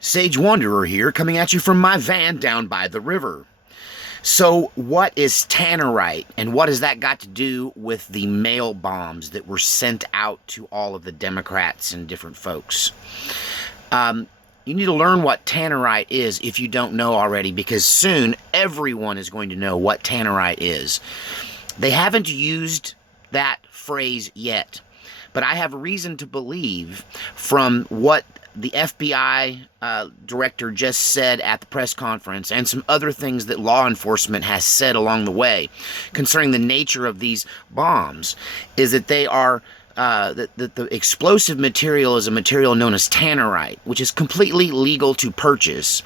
Sage Wanderer here, coming at you from my van down by the river. So, what is Tannerite, and what has that got to do with the mail bombs that were sent out to all of the Democrats and different folks? You need to learn what Tannerite is if you don't know already, because soon everyone is going to know what Tannerite is. They haven't used that phrase yet, but I have reason to believe from what the FBI director just said at the press conference and some other things that law enforcement has said along the way concerning the nature of these bombs is that they are that the explosive material is a material known as Tannerite, which is completely legal to purchase.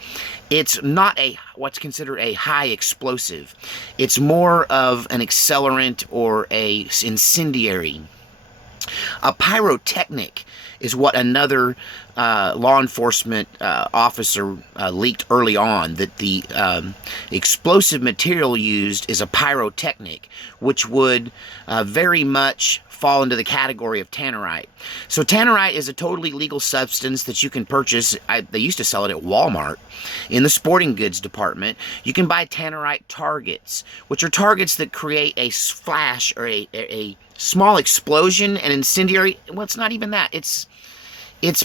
It's not what's considered a high explosive. It's more of an accelerant or a incendiary. A pyrotechnic is what another law enforcement officer leaked early on, that the explosive material used is a pyrotechnic, which would very much fall into the category of Tannerite. So Tannerite is a totally legal substance that you can purchase. They used to sell it at Walmart in the sporting goods department. You can buy Tannerite targets, which are targets that create a flash or a small explosion, an incendiary. Well, it's not even that. It's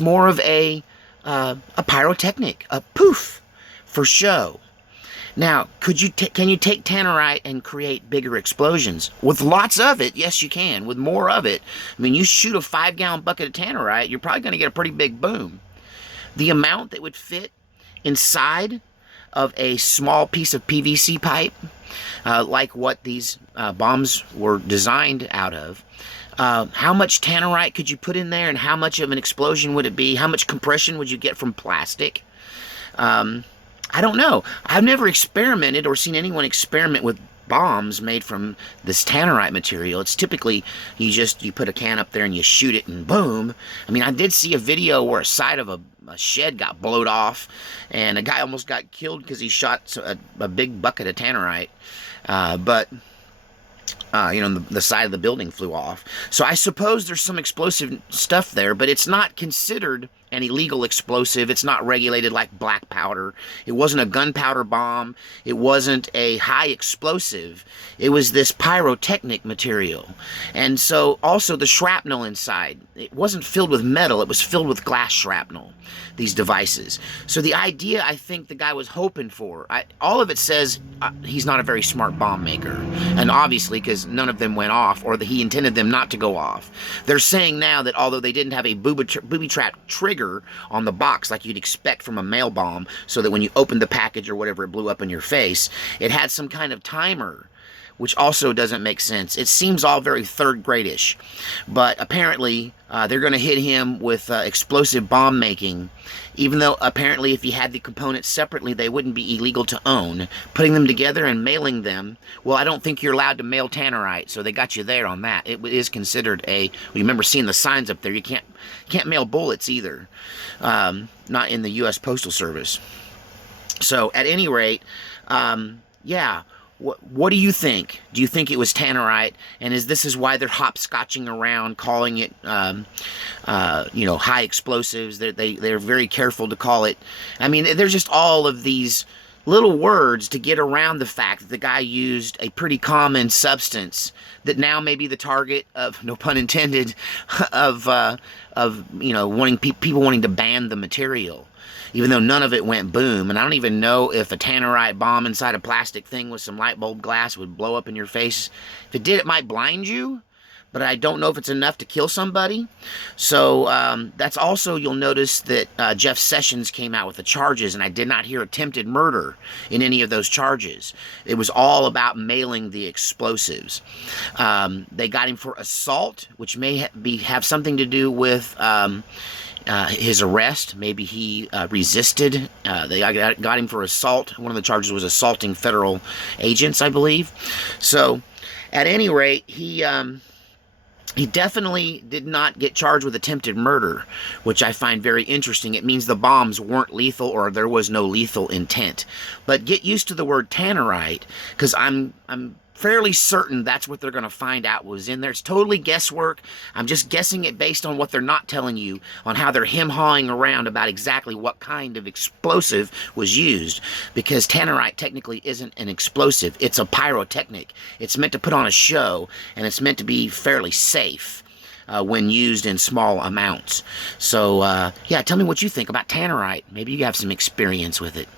more of a pyrotechnic, a poof for show. Now, can you take Tannerite and create bigger explosions? With lots of it, yes, you can. With more of it, I mean, you shoot a 5-gallon bucket of Tannerite, you're probably going to get a pretty big boom. The amount that would fit inside of a small piece of PVC pipe, like what these bombs were designed out of, how much Tannerite could you put in there, and how much of an explosion would it be? How much compression would you get from plastic? I don't know. I've never experimented or seen anyone experiment with bombs made from this Tannerite material. It's typically you put a can up there and you shoot it and boom. I mean, I did see a video where a side of a shed got blowed off and a guy almost got killed because he shot a big bucket of Tannerite. The side of the building flew off. So I suppose there's some explosive stuff there, but it's not considered an illegal explosive. It's not regulated like black powder. It wasn't a gunpowder bomb. It wasn't a high explosive. It was this pyrotechnic material. And so also the shrapnel inside, it wasn't filled with metal. It was filled with glass shrapnel, these devices. So the idea I think the guy was hoping for, all of it says he's not a very smart bomb maker. And obviously, because none of them went off, or that he intended them not to go off. They're saying now that although they didn't have a booby trap trigger on the box like you'd expect from a mail bomb, so that when you opened the package or whatever it blew up in your face, it had some kind of timer, which also doesn't make sense. It seems all very third grade-ish. But apparently, they're going to hit him with explosive bomb making, even though apparently if he had the components separately, they wouldn't be illegal to own. Putting them together and mailing them, well, I don't think you're allowed to mail Tannerite, so they got you there on that. It is considered you remember seeing the signs up there, you can't mail bullets either, not in the U.S. Postal Service. So, at any rate, yeah. What do you think? Do you think it was Tannerite? And this is why they're hopscotching around, calling it, high explosives? They're very careful to call it. I mean, there's just all of these little words to get around the fact that the guy used a pretty common substance that now may be the target of, no pun intended, of people wanting to ban the material. Even though none of it went boom. And I don't even know if a Tannerite bomb inside a plastic thing with some light bulb glass would blow up in your face. If it did, it might blind you, but I don't know if it's enough to kill somebody. So that's also, you'll notice that Jeff Sessions came out with the charges, and I did not hear attempted murder in any of those charges. It was all about mailing the explosives. They got him for assault, which may have something to do with his arrest. Maybe he resisted. They got him for assault. One of the charges was assaulting federal agents, I believe. So, at any rate, he definitely did not get charged with attempted murder, which I find very interesting. It means the bombs weren't lethal, or there was no lethal intent. But get used to the word Tannerite, because I'm fairly certain that's what they're going to find out was in there. It's totally guesswork. I'm just guessing it based on what they're not telling you, on how they're hem-hawing around about exactly what kind of explosive was used, because Tannerite technically isn't an explosive. It's a pyrotechnic. It's meant to put on a show, and it's meant to be fairly safe when used in small amounts. So, yeah, tell me what you think about Tannerite. Maybe you have some experience with it.